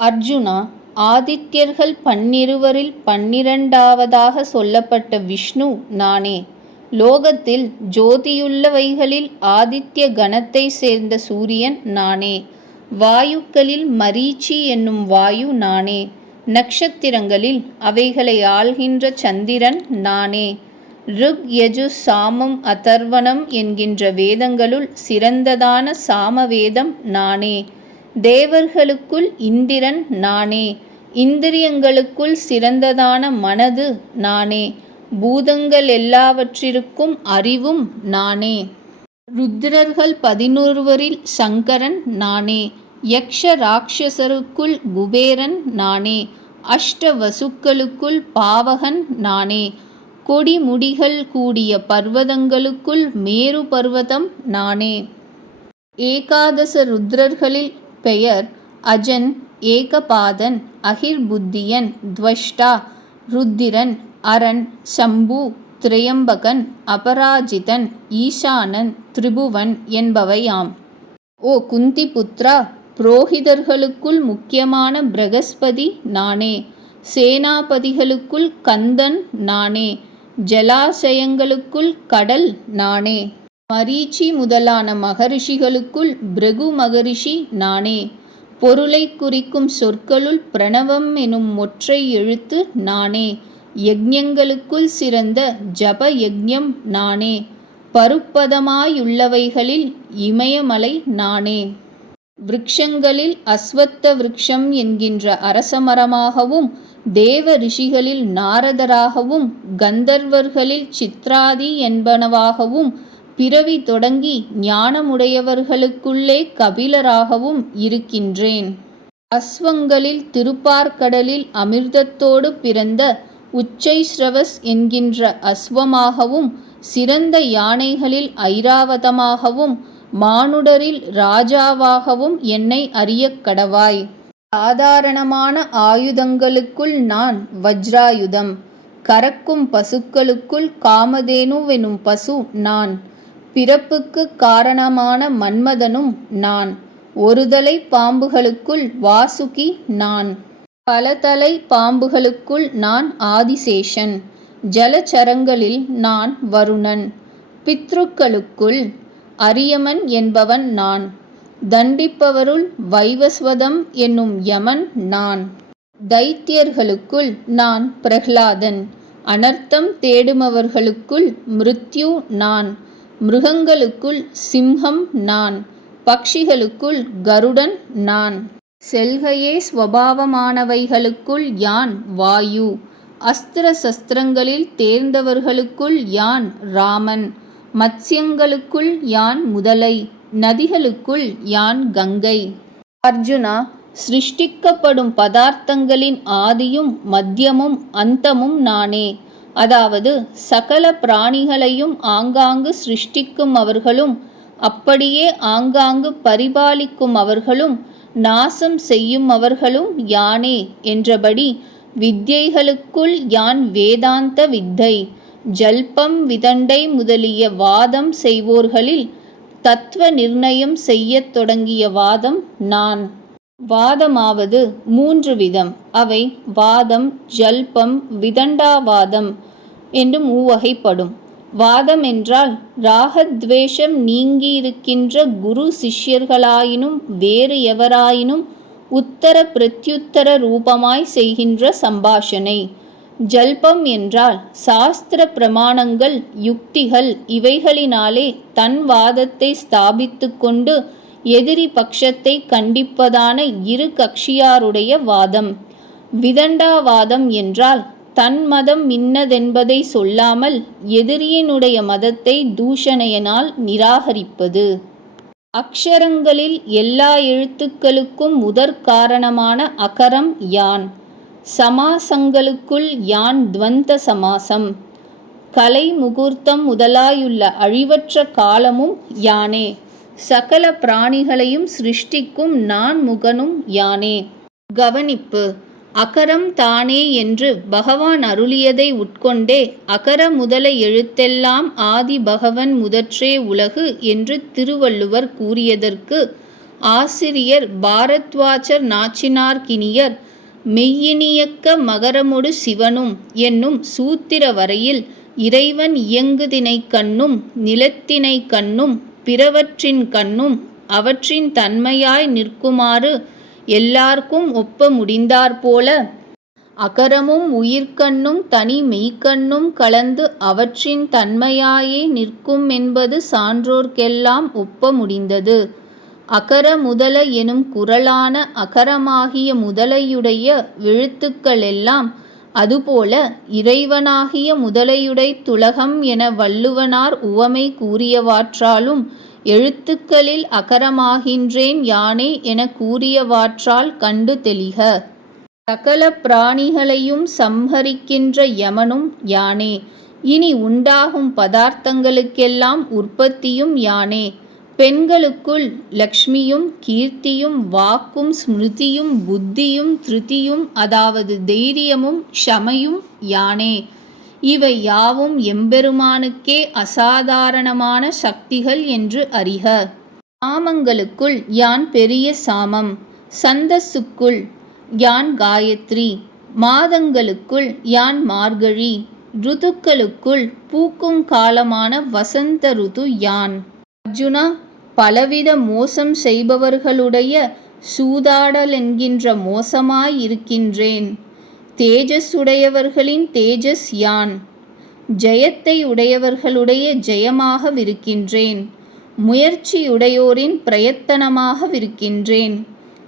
அர்ஜுனா, ஆதித்யர்கள் 12 12வதாக சொல்லப்பட்ட விஷ்ணு நானே. லோகத்தில் ஜோதியுள்ளவைகளில் ஆதித்ய கணத்தைச் சேர்ந்த சூரியன் நானே. வாயுக்களில் மரீச்சி என்னும் வாயு நானே. நக்ஷத்திரங்களில் அவைகளை ஆள்கின்ற சந்திரன் நானே. ருக் யஜுஸ் சாமம் அதர்வணம் என்கின்ற வேதங்களுள் சிறந்ததான சாமவேதம் நானே. தேவர்களுக்குள் இந்திரன் நானே. இந்திரியங்களுக்குள் சிறந்ததான மனது நானே. பூதங்கள் எல்லாவற்றிற்கும் அறிவும் நானே. ருத்திரர்கள் 11 சங்கரன் நானே. யக்ஷ ராட்சசருக்குள் குபேரன் நானே. அஷ்ட வசுக்களுக்குள் பாவகன் நானே. கொடிமுடிகள் கூடிய பர்வதங்களுக்குள் மேரு பர்வதம் நானே. ஏகாதச ருத்ரர்களில் பெயர் அஜன், ஏகபாதன், அகிர்புத்தியன், துவஷ்டா, ருத்திரன், அரன், சம்பு, திரையம்பகன், அபராஜிதன், ஈசானன், திரிபுவன் என்பவையாம். ஓ குந்தி புத்ரா, புரோகிதர்களுக்குள் முக்கியமான பிரகஸ்பதி நானே. சேனாபதிகளுக்குள் கந்தன் நானே. ஜலாசயங்களுக்குள் கடல் நானே. மரீச்சி முதலான மகரிஷிகளுக்குள் பிருகு மகரிஷி நானே. பொருளை குறிக்கும் சொற்களுள் பிரணவம் எனும் ஒற்றை எழுத்து நானே. யக்ஞங்களுக்குள் சிறந்த ஜப யக்ஞம் நானே. பருப்பதமாயுள்ளவைகளில் இமயமலை நானே. விருட்சங்களில் அஸ்வத்த விருட்சம் என்கின்ற அரசமரமாகவும், தேவ ரிஷிகளில் நாரதராகவும், கந்தர்வர்களில் சித்ராதி என்பனவாகவும், பிறவி தொடங்கி ஞானமுடையவர்களுக்குள்ளே கபிலராகவும் இருக்கின்றேன். அஸ்வங்களில் திருப்பார்கடலில் அமிர்தத்தோடு பிறந்த உச்சைஸ்ரவஸ் என்கின்ற அஸ்வமாகவும், சிறந்த யானைகளில் ஐராவதமாகவும், மானுடரில் ராஜாவாகவும் என்னை அறியக் கடவாய். சாதாரணமான ஆயுதங்களுக்குள் நான் வஜ்ராயுதம். கறக்கும் பசுக்களுக்குள் காமதேனுவெனும் பசு நான். பிறப்புக்குக் காரணமான மன்மதனும் நான். ஒரு தலை பாம்புகளுக்குள் வாசுகி நான். பல தலை பாம்புகளுக்குள் நான் ஆதிசேஷன். ஜலச்சரங்களில் நான் வருணன். பித்ருக்களுக்குள் அரியமன் என்பவன் நான். தண்டிப்பவருள் வைவஸ்வதம் என்னும் யமன் நான். தைத்தியர்களுக்குள் நான் பிரஹ்லாதன். அனர்த்தம் தேடுமவர்களுக்குள் மிருத்யு நான். மிருகங்களுக்குள் சிம்ஹம் நான். பக்ஷிகளுக்குள் கருடன் நான். செல்கையே ஸ்வபாவமானவைகளுக்குள் யான் வாயு. அஸ்திர சஸ்திரங்களில் தேர்ந்தவர்களுக்குள் யான் ராமன். மத்ஸ்யங்களுக்குள் யான் முதலை. நதிகளுக்குள் யான் கங்கை. அர்ஜுனா, சிருஷ்டிக்கப்படும் பதார்த்தங்களின் ஆதியும் மத்தியமும் அந்தமும் நானே. அதாவது சகல பிராணிகளையும் ஆங்காங்கு சிருஷ்டிக்கும் அவர்களும், அப்படியே ஆங்காங்கு பரிபாலிக்கும் அவர்களும், நாசம் செய்யும் அவர்களும் யானே என்றபடி வித்யைகளுக்குள் யான் வேதாந்த வித்தை. ஜல்பம் விதண்டை முதலிய வாதம் செய்வோர்களில் தத்துவ நிர்ணயம் செய்யத் தொடங்கிய வாதம் நான். வாதமாவது 3 விதம். அவை வாதம், ஜல்பம், விதண்டாவாதம் என்று 3 வகைப்படும். வாதம் என்றால் ராகத்வேஷம் நீங்கியிருக்கின்ற குரு சிஷ்யர்களாயினும் வேறு எவராயினும் உத்தர பிரத்யுத்தர ரூபமாய் செய்கின்ற சம்பாஷணை. ஜல்பம் என்றால் சாஸ்திர பிரமாணங்கள், யுக்திகள் இவைகளினாலே தன் வாதத்தை ஸ்தாபித்து கொண்டு எதிரி பட்சத்தை கண்டிப்பதான இரு கட்சியாருடைய வாதம். விதண்டாவாதம் என்றால் தன் மதம் இன்னதென்பதை சொல்லாமல் எதிரியினுடைய மதத்தை தூஷணையினால் நிராகரிப்பது. அக்ஷரங்களில் எல்லா எழுத்துக்களுக்கும் முதற் காரணமான அகரம் யான். சமாசங்களுக்குள் யான் துவந்த சமாசம். கலை முகூர்த்தம் முதலாயுள்ள அழிவற்ற காலமும் யானே. சகல பிராணிகளையும் சிருஷ்டிக்கும் நான் முகனும் யானே. கவனிப்பு: அகரம் தானே என்று பகவான் அருளியதை உட்கொண்டே அகர முதல எழுத்தெல்லாம் ஆதி பகவன் முதற்றே உலகு என்று திருவள்ளுவர் கூறியதற்கு ஆசிரியர் பாரத்வாஜர் நாச்சினார்க்கினியர் மெய்யினியக்க மகரமொடு சிவனும் என்னும் சூத்திர வரையில் இறைவன் இயங்குதினை கண்ணும் நிலத்தினை கண்ணும் பிறவற்றின் கண்ணும் அவற்றின் தன்மையாய் நிற்குமாறு எல்லார்க்கும் ஒப்ப முடிந்தாற்போல அகரமும் உயிர்க்கண்ணும் தனி மெய்க்கண்ணும் கலந்து அவற்றின் தன்மையாயே நிற்கும் என்பது சான்றோர்க்கெல்லாம் ஒப்ப முடிந்தது. அகர முதல எனும் குறளான அகரமாகிய முதலையுடைய எழுத்துக்களெல்லாம் அதுபோல இறைவனாகிய முதலையுடை துலகம் என வள்ளுவனார் உவமை கூறியவாற்றாலும் எழுத்துக்களில் அகரமாகின்றேன் யானே என கூறியவாற்றால் கண்டு தெளிக. சகல பிராணிகளையும் சம்ஹரிக்கின்ற யமனும் யானே. இனி உண்டாகும் பதார்த்தங்களுக்கெல்லாம் உற்பத்தியும் யானே. பெண்களுக்குள் லக்ஷ்மியும் கீர்த்தியும் வாக்கும் ஸ்மிருதியும் புத்தியும் திருதியும் அதாவது தைரியமும் க்ஷமையும் யானே. இவை யாவும் எம்பெருமானுக்கே அசாதாரணமான சக்திகள் என்று அறிக. சாமங்களுக்குள் யான் பெரிய சாமம், சந்தஸுக்குள் யான் காயத்ரி, மாதங்களுக்குள் யான் மார்கழி, ருதுக்களுக்குள் பூக்கும் காலமான வசந்த ருது யான். அர்ஜுனா, பலவித மோசம் செய்பவர்களுடைய சூதாடலென்கின்ற மோசமாயிருக்கின்றேன். தேஜஸ் உடையவர்களின் தேஜஸ் யான். ஜெயத்தை உடையவர்களுடைய ஜெயமாகவிருக்கின்றேன். முயற்சியுடையோரின் பிரயத்தனமாகவிருக்கின்றேன்.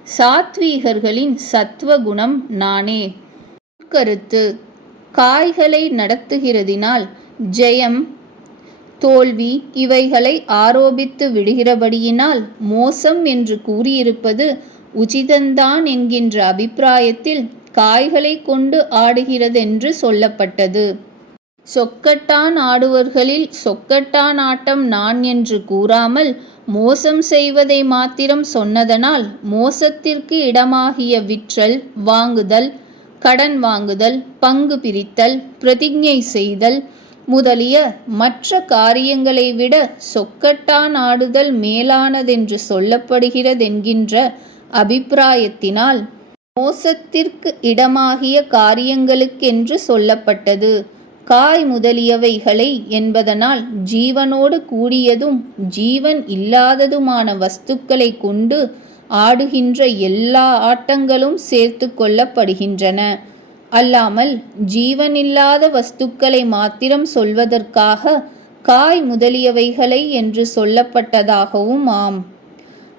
சாத்வீகர்களின் சத்வகுணம் நானே. கருத்து: காய்களை நடத்துகிறதினால் ஜெயம் தோல்வி இவைகளை ஆரோபித்து விடுகிறபடியினால் மோசம் என்று கூறியிருப்பது உச்சிதந்தான் என்கின்ற அபிப்பிராயத்தில் காய்களை கொண்டு ஆடுகிறதென்று சொல்லப்பட்டது. சொக்கட்டான் ஆடுவர்களில் சொக்கட்டான் ஆட்டம் நான் என்று கூறாமல் மோசம் செய்வதை மாத்திரம் சொன்னதனால் மோசத்திற்கு இடமாகிய விற்றல், வாங்குதல், கடன் வாங்குதல், பங்கு பிரித்தல், பிரதிஞ்ஞை செய்தல் முதலிய மற்ற காரியங்களை விட சொக்கட்டான் ஆடுதல் மேலானதென்று சொல்லப்படுகிறதென்கின்ற அபிப்பிராயத்தினால் மோசத்திற்கு இடமாகிய காரியங்களுக்கென்று சொல்லப்பட்டது. காய் முதலியவைகளை என்பதனால் ஜீவனோடு கூடியதும் ஜீவன் இல்லாததுமான வஸ்துக்களை கொண்டு ஆடுகின்ற எல்லா ஆட்டங்களும் சேர்த்து கொள்ளப்படுகின்றன. அல்லாமல் ஜீவனில்லாத வஸ்துக்களை மாத்திரம் சொல்வதற்காக காய் முதலியவைகளை என்று சொல்லப்பட்டதாகவும் ஆம்.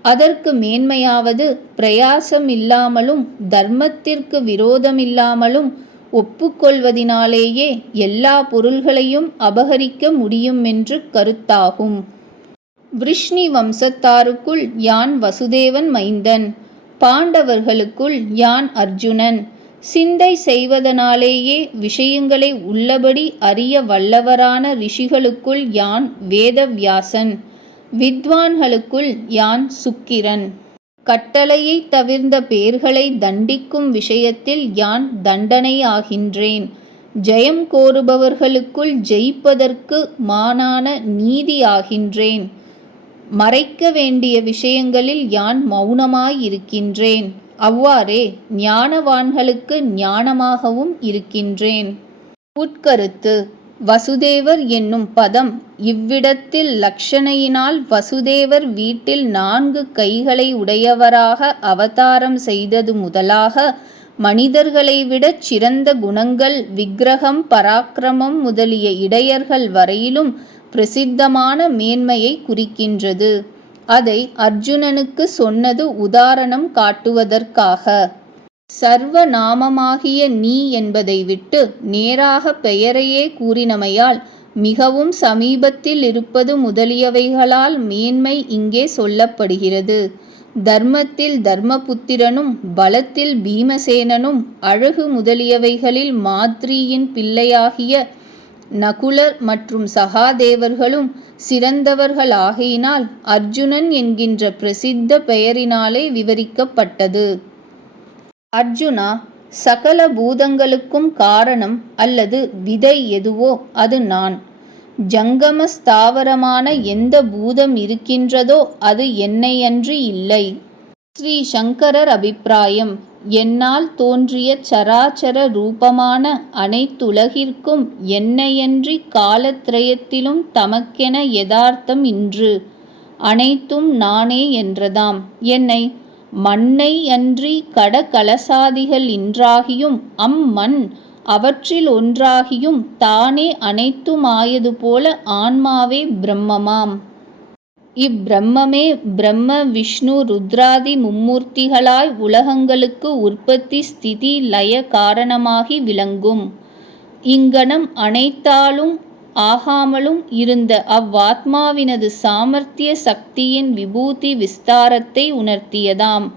அதற்கு மேன்மையாவது பிரயாசமில்லாமலும் தர்மத்திற்கு விரோதமில்லாமலும் ஒப்புக்கொள்வதினாலேயே எல்லா பொருள்களையும் அபகரிக்க முடியுமென்று கருத்தாகும். விருஷ்ணி வம்சத்தாருக்குள் யான் வசுதேவன் மைந்தன், பாண்டவர்களுக்குள் யான் அர்ஜுனன். சிந்தை செய்வதனாலேயே விஷயங்களை உள்ளபடி அறிய வல்லவரான ரிஷிகளுக்குள் யான் வேதவியாசன், வித்வான்களுக்குள் யான் சுக்கிரன். கட்டளையை தவிர்ந்த பேர்களை தண்டிக்கும் விஷயத்தில் யான் தண்டனை ஆகின்றேன். ஜெயம் கோருபவர்களுக்குள் ஜெயிப்பதற்கு மானான நீதி ஆகின்றேன். மறைக்க வேண்டிய விஷயங்களில் யான் மௌனமாயிருக்கின்றேன். அவ்வாறே ஞானவான்களுக்கு ஞானமாகவும் இருக்கின்றேன். உட்கருத்து: வசுதேவர் என்னும் பதம் இவ்விடத்தில் லக்ஷணையினால் வசுதேவர் வீட்டில் 4 கைகளை உடையவராக அவதாரம் செய்தது முதலாக மனிதர்களை விடச் சிறந்த குணங்கள், விக்கிரகம், பராக்கிரமம் முதலிய இடையர்கள் வரையிலும் பிரசித்தமான மேன்மையை குறிக்கின்றது. அதை அர்ஜுனனுக்கு சொன்னது உதாரணம் காட்டுவதற்காக. சர்வநாமமாகிய நீ என்பதை விட்டு நேராக பெயரையே கூறினமையால் மிகவும் சமீபத்தில் இருப்பது முதலியவைகளால் மேன்மை இங்கே சொல்லப்படுகிறது. தர்மத்தில் தர்மபுத்திரனும் பலத்தில் பீமசேனனும் அழகு முதலியவைகளில் மாத்ரீயின் பிள்ளையாகிய நகுலர் மற்றும் சகாதேவர்களும் சிறந்தவர்களாகையினால் அர்ஜுனன் என்கின்ற பிரசித்த பெயரினாலே விவரிக்கப்பட்டது. அர்ஜுனா, சகல பூதங்களுக்கும் காரணம் அல்லது விதை எதுவோ அது நான். ஜங்கம ஸ்தாவரமான எந்த பூதம் இருக்கின்றதோ அது என்னையன்றி இல்லை. ஸ்ரீ சங்கரர் அபிப்பிராயம்: என்னால் தோன்றிய சராசர ரூபமான அனைத்துலகிற்கும் என்னையன்றி காலத்ரயத்திலும் தமக்கென யதார்த்தம் இன்று. அனைத்தும் நானே என்றதாம். என்னை மண்ணை அன்றி கடகலசாதிகள் இன்றாகியும் அம்மண் அவற்றில் ஒன்றாகியும் தானே அனைத்துமாயது போல ஆன்மாவே பிரம்மமாம். இப்பிரம்மமே பிரம்ம விஷ்ணு ருத்ராதி மும்மூர்த்திகளாய் உலகங்களுக்கு உற்பத்தி ஸ்திதி லய காரணமாகி விளங்கும். இங்கனம் அனைத்தாலும் ஆகாமலும் இருந்த அவ்வாத்மாவினது சாமர்த்திய சக்தியின் விபூதி விஸ்தாரத்தை உணர்த்தியதாம்.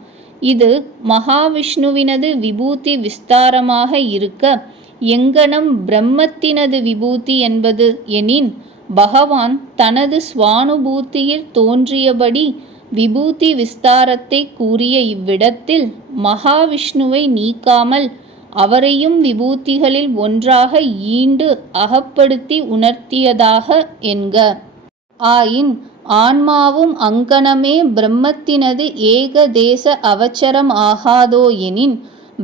இது மகாவிஷ்ணுவினது விபூதி விஸ்தாரமாக இருக்க எங்கனம் பிரம்மத்தினது விபூதி என்பது எனின், பகவான் தனது ஸ்வானுபூதியில் தோன்றியபடி விபூதி விஸ்தாரத்தை கூறிய இவ்விடத்தில் மகாவிஷ்ணுவை நீக்காமல் அவரையும் விபூதிகளில் ஒன்றாக ஈண்டு அகப்படுத்தி உணர்த்தியதாக என்க. ஆயின் ஆன்மாவும் அங்கனமே பிரம்மத்தினது ஏகதேச அவச்சரம் ஆகாதோ எனின்,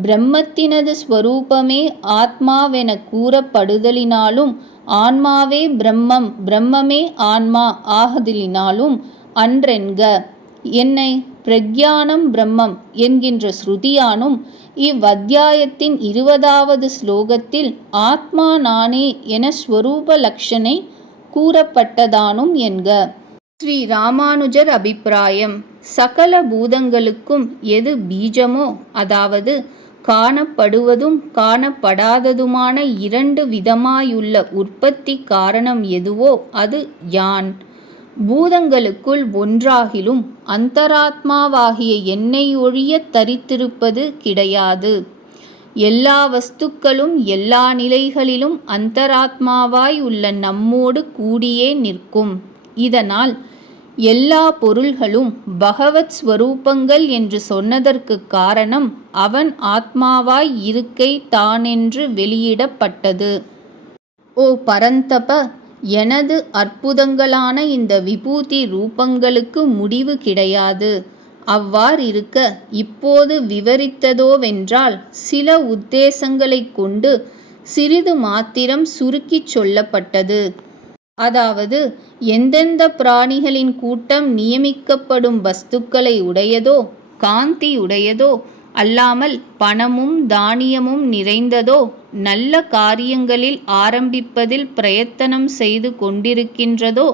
பிரம்மத்தினது ஸ்வரூபமே ஆத்மாவெனக் கூறப்படுதலினாலும் ஆன்மாவே பிரம்மம் பிரம்மமே ஆன்மா ஆகதலினாலும் அன்றென்க. என்னை பிரக்ஞானம் பிரம்மம் என்கின்ற ஸ்ருதியானும் இவ்வத்தியாயத்தின் 20வது ஸ்லோகத்தில் ஆத்மா நானே என ஸ்வரூப லக்ஷணை கூறப்பட்டதானும் என்க. ஸ்ரீ ராமானுஜர் அபிப்பிராயம்: சகல பூதங்களுக்கும் எது பீஜமோ, அதாவது காணப்படுவதும் காணப்படாததுமான 2 விதமாயுள்ள உற்பத்தி காரணம் எதுவோ அது யான். பூதங்களுக்குள் ஒன்றாகிலும் அந்தராத்மாவாகிய என்னை ஒழியத் தரித்திருப்பது கிடையாது. எல்லா வஸ்துக்களும் எல்லா நிலைகளிலும் அந்தராத்மாவாய் உள்ள நம்மோடு கூடியே நிற்கும். இதனால் எல்லா பொருள்களும் பகவத் ஸ்வரூபங்கள் என்று சொன்னதற்கு காரணம் அவன் ஆத்மாவாய் இருக்கை தானென்று வெளியிடப்பட்டது. ஓ பரந்தப, எனது அற்புதங்களான இந்த விபூதி ரூபங்களுக்கு முடிவு கிடையாது. அவ்வாறிருக்க இப்போது விவரித்ததோவென்றால் சில உத்தேசங்களைக் கொண்டு சிறிது மாத்திரம் சுருக்கிச் சொல்லப்பட்டது. அதாவது எந்தெந்த பிராணிகளின் கூட்டம் நியமிக்கப்படும் வஸ்துக்களை உடையதோ, காந்தி உடையதோ, அல்லாமல் பணமும் தானியமும் நிறைந்ததோ, நல்ல காரியங்களில் ஆரம்பிப்பதில் பிரயத்தனம் செய்து கொண்டிருக்கின்றதோ,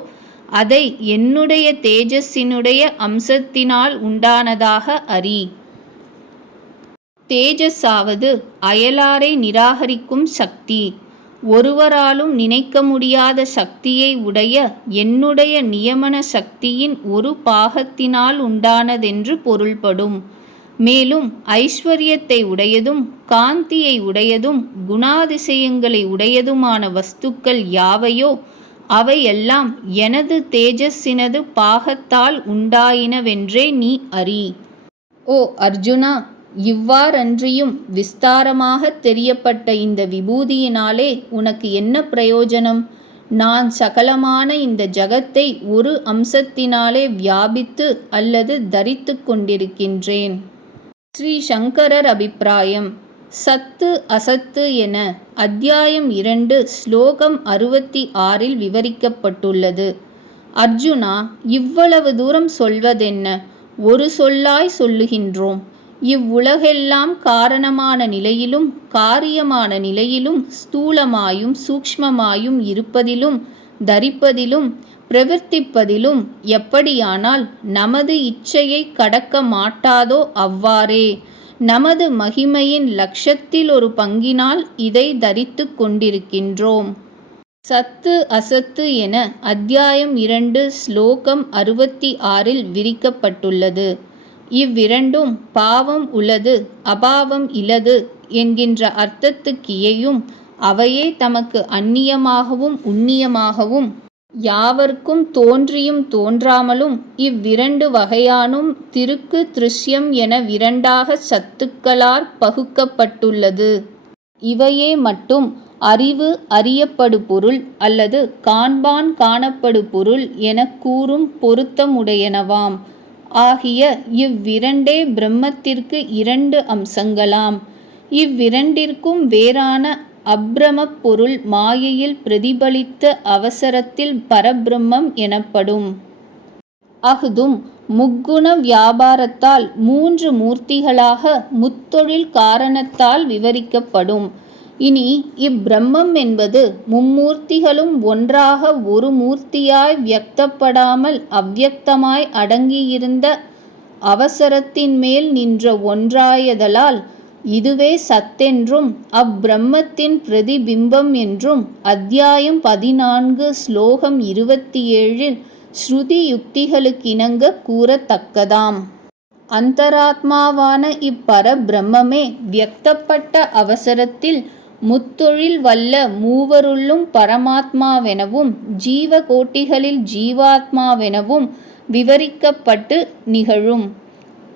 அதை என்னுடைய தேஜஸினுடைய அம்சத்தினால் உண்டானதாக அறி. தேஜஸாவது அயலாரை நிராகரிக்கும் சக்தி. ஒருவராலும் நினைக்க முடியாத சக்தியை உடைய என்னுடைய நியமன சக்தியின் ஒரு பாகத்தினால் உண்டானதென்று பொருள்படும். மேலும் ஐஸ்வர்யத்தை உடையதும் காந்தியை உடையதும் குணாதிசயங்களை உடையதுமான வஸ்துக்கள் யாவையோ அவையெல்லாம் எனது தேஜஸினது பாகத்தால் உண்டாயினவென்றே நீ அறி. ஓ அர்ஜுனா, இவ்வாறன்றியும் விஸ்தாரமாக தெரியப்பட்ட இந்த விபூதியினாலே உனக்கு என்ன பிரயோஜனம்? நான் சகலமான இந்த ஜகத்தை ஒரு அம்சத்தினாலே வியாபித்து அல்லது தரித்து கொண்டிருக்கின்றேன். ஸ்ரீ சங்கரர் அபிப்பிராயம்: சத்து அசத்து என அத்தியாயம் 2 ஸ்லோகம் 66 விவரிக்கப்பட்டுள்ளது. அர்ஜுனா, இவ்வளவு தூரம் சொல்வதென்ன? ஒரு சொல்லாய் சொல்லுகின்றோம். இவ்வுலகெல்லாம் காரணமான நிலையிலும் காரியமான நிலையிலும் ஸ்தூலமாயும் சூக்ஷ்மமாயும் இருப்பதிலும் தரிப்பதிலும் பிரவர்த்திப்பதிலும் எப்படியானால் நமது இச்சையை கடக்க மாட்டாதோ அவ்வாறே நமது மகிமையின் லட்சத்தில் ஒரு பங்கினால் இதை தரித்து கொண்டிருக்கின்றோம். சத்து அசத்து என அத்தியாயம் 2 ஸ்லோகம் 66 விரிக்கப்பட்டுள்ளது. இவ்விரண்டும் பாவம் உளது அபாவம் இலது என்கின்ற அர்த்தத்துக்கியையும் அவையே தமக்கு அந்நியமாகவும் உன்னியமாகவும் யாவர்க்கும் தோன்றியும் தோன்றாமலும் இவ்விரண்டு வகையானும் திருக்கு திருஷ்யம் என விரண்டாக சத்துக்களாற் பகுக்கப்பட்டுள்ளது. இவையே மட்டும் அறிவு அறியப்படு பொருள் அல்லது காண்பான் காணப்படு பொருள் எனக் கூறும் பொருத்தமுடையனவாம். ஆகிய இவ்விரண்டே பிரம்மத்திற்கு இரண்டு அம்சங்களாம். இவ்விரண்டிற்கும் வேறான அப்பிரமப் பொருள் மாயையில் பிரதிபலித்த அவசரத்தில் பரபிரம்மம் எனப்படும். அஃதும் முக்குண வியாபாரத்தால் மூன்று மூர்த்திகளாக முத்தொழில் காரணத்தால் விவரிக்கப்படும். இனி இப்பிரம்மம் என்பது மும்மூர்த்திகளும் ஒன்றாக ஒரு மூர்த்தியாய் வியக்தப்படாமல் அவ்வியக்தமாய் அடங்கியிருந்த அவசரத்தின் மேல் நின்ற ஒன்றாயதலால் இதுவே சத்தென்றும் அப்பிரம்மத்தின் பிரதிபிம்பம் என்றும் அத்தியாயம் 14 ஸ்லோகம் 27 ஸ்ருதி யுக்திகளுக்கிணங்க கூறத்தக்கதாம். அந்தராத்மாவான இப்பர பிரம்மமே வியக்தப்பட்ட அவசரத்தில் முத்தொழில் வல்ல மூவருள்ளும் பரமாத்மாவெனவும் ஜீவகோட்டிகளில் ஜீவாத்மாவெனவும் விவரிக்கப்பட்டு நிகழும்.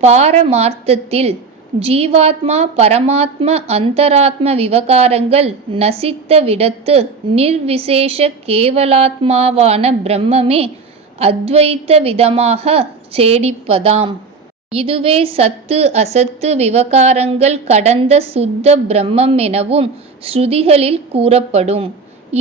பாரமார்த்தத்தில் ஜீவாத்மா பரமாத்ம அந்தராத்ம விவகாரங்கள் நசித்த விடத்து நிர்விசேஷ கேவலாத்மாவான பிரம்மமே அத்வைத்த விதமாக சேடிப்பதாம். இதுவே சத்து அசத்து விவகாரங்கள் கடந்த சுத்த பிரம்மம் எனவும் ஸ்ருதிகளில் கூறப்படும்.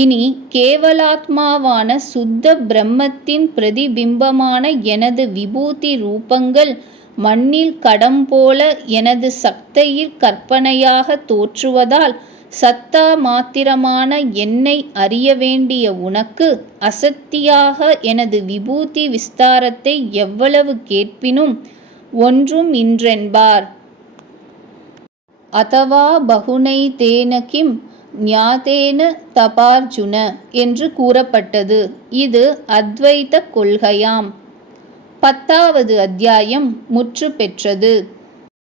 இனி கேவலாத்மாவான சுத்த பிரம்மத்தின் பிரதிபிம்பமான எனது விபூதி ரூபங்கள் மண்ணில் கடம் போல எனது சக்தியில் கற்பனையாக தோற்றுவதால் சத்தா மாத்திரமான என்னை அறிய வேண்டிய உனக்கு அசத்தியாக எனது விபூதி விஸ்தாரத்தை எவ்வளவு கேட்பினும் ஒன்றும் இன்றென்பார். அதவா பகுனை தேன கிம் ஞாதேன தபார்ஜுன என்று கூறப்பட்டது. இது அத்வைத கொள்கையாம். 10வது அத்தியாயம் முற்று பெற்றது.